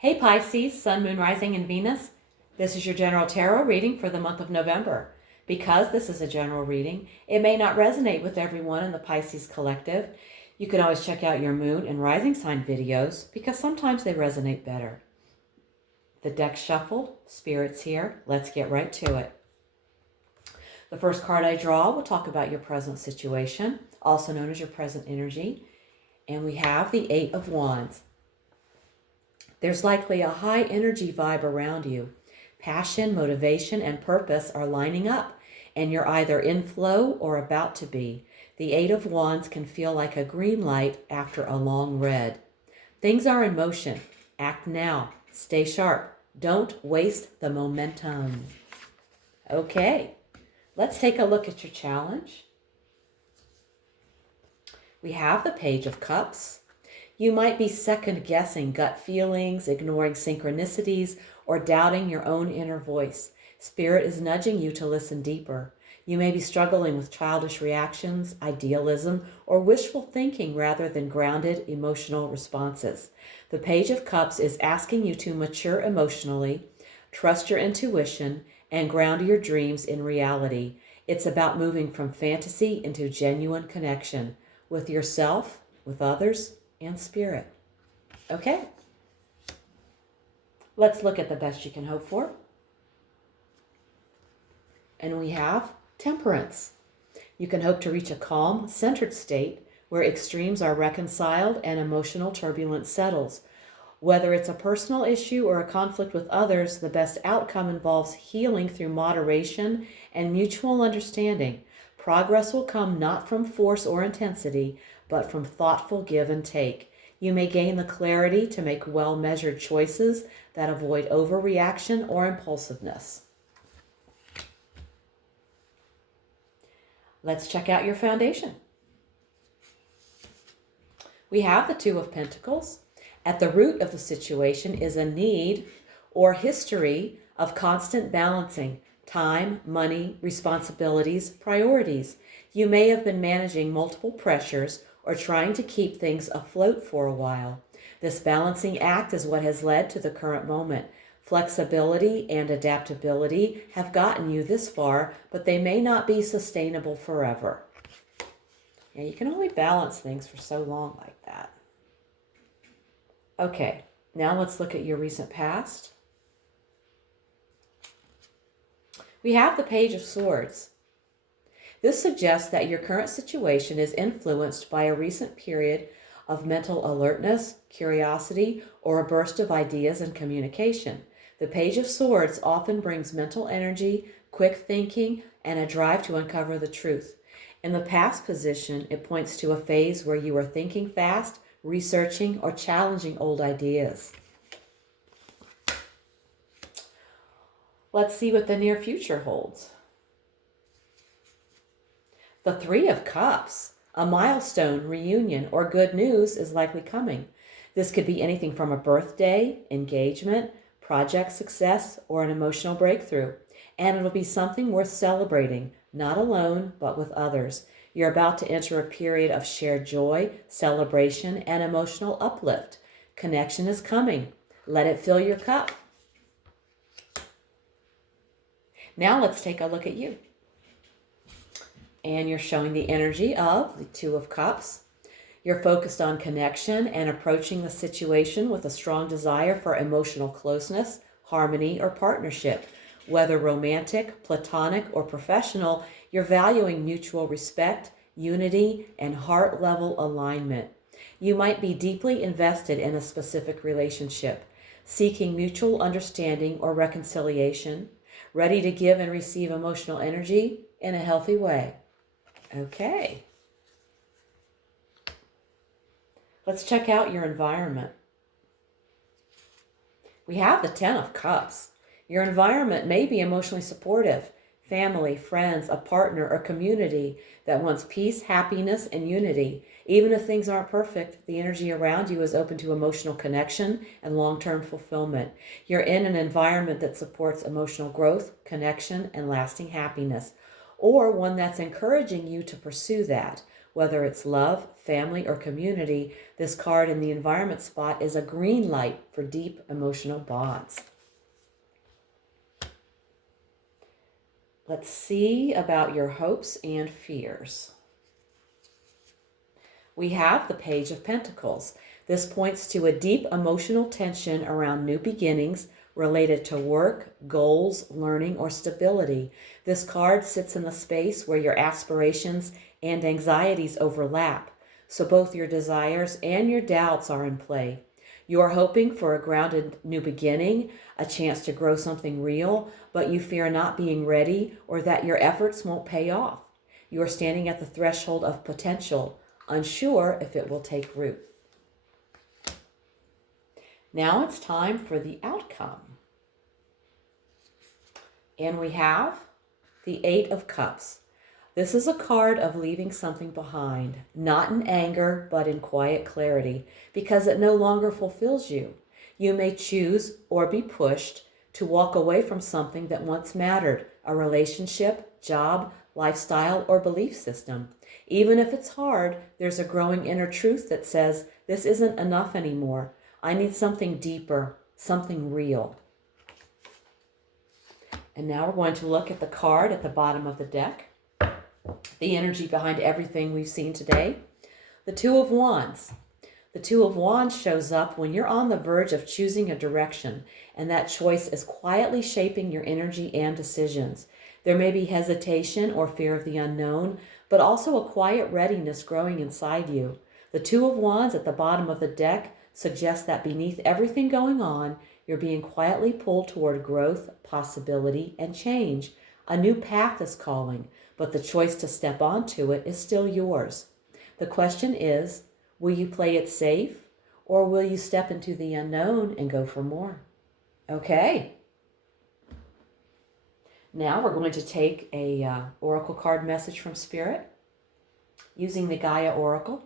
Hey Pisces, Sun, Moon, Rising, and Venus. This is your general tarot reading for the month of November. Because this is a general reading, it may not resonate with everyone in the Pisces collective. You can always check out your Moon and Rising sign videos because sometimes they resonate better. The deck shuffled, Spirit's here. Let's get right to it. The first card I draw will talk about your present situation, also known as your present energy. And we have the Eight of Wands. There's likely a high energy vibe around you. Passion, motivation, and purpose are lining up, and you're either in flow or about to be. The Eight of Wands can feel like a green light after a long red. Things are in motion. Act now. Stay sharp. Don't waste the momentum. Okay, let's take a look at your challenge. We have the Page of Cups. You might be second-guessing gut feelings, ignoring synchronicities, or doubting your own inner voice. Spirit is nudging you to listen deeper. You may be struggling with childish reactions, idealism, or wishful thinking rather than grounded emotional responses. The Page of Cups is asking you to mature emotionally, trust your intuition, and ground your dreams in reality. It's about moving from fantasy into genuine connection with yourself, with others, and spirit. Okay, let's look at the best you can hope for. And we have Temperance. You can hope to reach a calm, centered state where extremes are reconciled and emotional turbulence settles. Whether it's a personal issue or a conflict with others, the best outcome involves healing through moderation and mutual understanding. Progress will come not from force or intensity, but from thoughtful give and take. You may gain the clarity to make well-measured choices that avoid overreaction or impulsiveness. Let's check out your foundation. We have the Two of Pentacles. At the root of the situation is a need or history of constant balancing. Time, money, responsibilities, priorities. You may have been managing multiple pressures or trying to keep things afloat for a while. This balancing act is what has led to the current moment. Flexibility and adaptability have gotten you this far, but they may not be sustainable forever. Yeah, you can only balance things for so long like that. Okay, now let's look at your recent past. We have the Page of Swords. This suggests that your current situation is influenced by a recent period of mental alertness, curiosity, or a burst of ideas and communication. The Page of Swords often brings mental energy, quick thinking, and a drive to uncover the truth. In the past position, it points to a phase where you are thinking fast, researching, or challenging old ideas. Let's see what the near future holds. The Three of Cups. A milestone, reunion, or good news is likely coming. This could be anything from a birthday, engagement, project success, or an emotional breakthrough. And it'll be something worth celebrating, not alone, but with others. You're about to enter a period of shared joy, celebration, and emotional uplift. Connection is coming. Let it fill your cup. Now let's take a look at you. And you're showing the energy of the Two of Cups. You're focused on connection and approaching the situation with a strong desire for emotional closeness, harmony, or partnership. Whether romantic, platonic, or professional, you're valuing mutual respect, unity, and heart-level alignment. You might be deeply invested in a specific relationship, seeking mutual understanding or reconciliation, ready to give and receive emotional energy in a healthy way. Okay. Let's check out your environment. We have the Ten of Cups. Your environment may be emotionally supportive. Family, friends, a partner, or community that wants peace, happiness, and unity. Even if things aren't perfect, the energy around you is open to emotional connection and long-term fulfillment. You're in an environment that supports emotional growth, connection, and lasting happiness, or one that's encouraging you to pursue that. Whether it's love, family, or community, this card in the environment spot is a green light for deep emotional bonds. Let's see about your hopes and fears. We have the Page of Pentacles. This points to a deep emotional tension around new beginnings related to work, goals, learning, or stability. This card sits in the space where your aspirations and anxieties overlap, so both your desires and your doubts are in play. You are hoping for a grounded new beginning, a chance to grow something real, but you fear not being ready or that your efforts won't pay off. You are standing at the threshold of potential, unsure if it will take root. Now it's time for the outcome. And we have the Eight of Cups. This is a card of leaving something behind, not in anger, but in quiet clarity, because it no longer fulfills you. You may choose or be pushed to walk away from something that once mattered, a relationship, job, lifestyle, or belief system. Even if it's hard, there's a growing inner truth that says, this isn't enough anymore. I need something deeper, something real. And now we're going to look at the card at the bottom of the deck, the energy behind everything we've seen today. The Two of Wands. The Two of Wands shows up when you're on the verge of choosing a direction, and that choice is quietly shaping your energy and decisions. There may be hesitation or fear of the unknown, but also a quiet readiness growing inside you. The Two of Wands at the bottom of the deck suggests that beneath everything going on, you're being quietly pulled toward growth, possibility, and change. A new path is calling, but the choice to step onto it is still yours. The question is, will you play it safe, or will you step into the unknown and go for more? Okay. Now we're going to take a oracle card message from Spirit using the Gaia Oracle.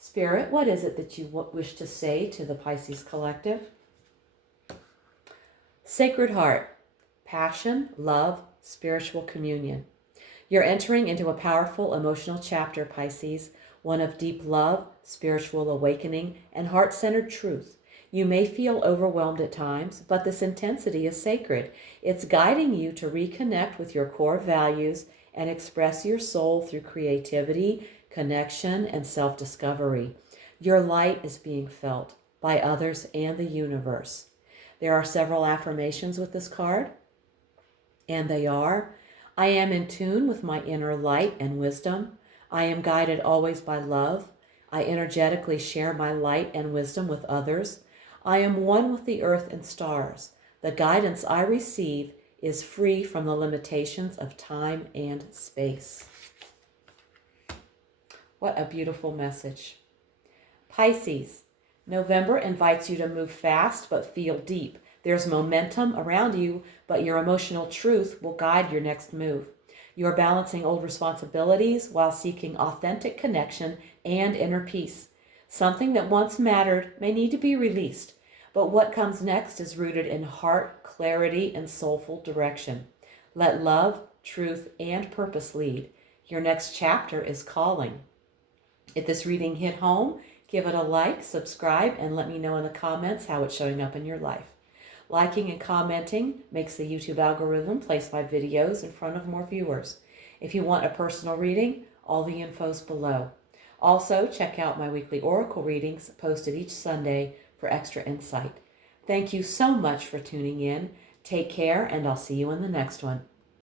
Spirit, what is it that you wish to say to the Pisces Collective? Sacred Heart, passion, love, spiritual communion. You're entering into a powerful emotional chapter, Pisces, one of deep love, spiritual awakening, and heart-centered truth. You may feel overwhelmed at times, but this intensity is sacred. It's guiding you to reconnect with your core values and express your soul through creativity, connection, and self-discovery. Your light is being felt by others and the universe. There are several affirmations with this card, and they are, I am in tune with my inner light and wisdom. I am guided always by love. I energetically share my light and wisdom with others. I am one with the earth and stars. The guidance I receive is free from the limitations of time and space. What a beautiful message. Pisces, November invites you to move fast but feel deep. There's momentum around you, but your emotional truth will guide your next move. You're balancing old responsibilities while seeking authentic connection and inner peace. Something that once mattered may need to be released, but what comes next is rooted in heart, clarity, and soulful direction. Let love, truth, and purpose lead. Your next chapter is calling. If this reading hit home, give it a like, subscribe, and let me know in the comments how it's showing up in your life. Liking and commenting makes the YouTube algorithm place my videos in front of more viewers. If you want a personal reading, all the info's below. Also, check out my weekly oracle readings posted each Sunday for extra insight. Thank you so much for tuning in. Take care, and I'll see you in the next one.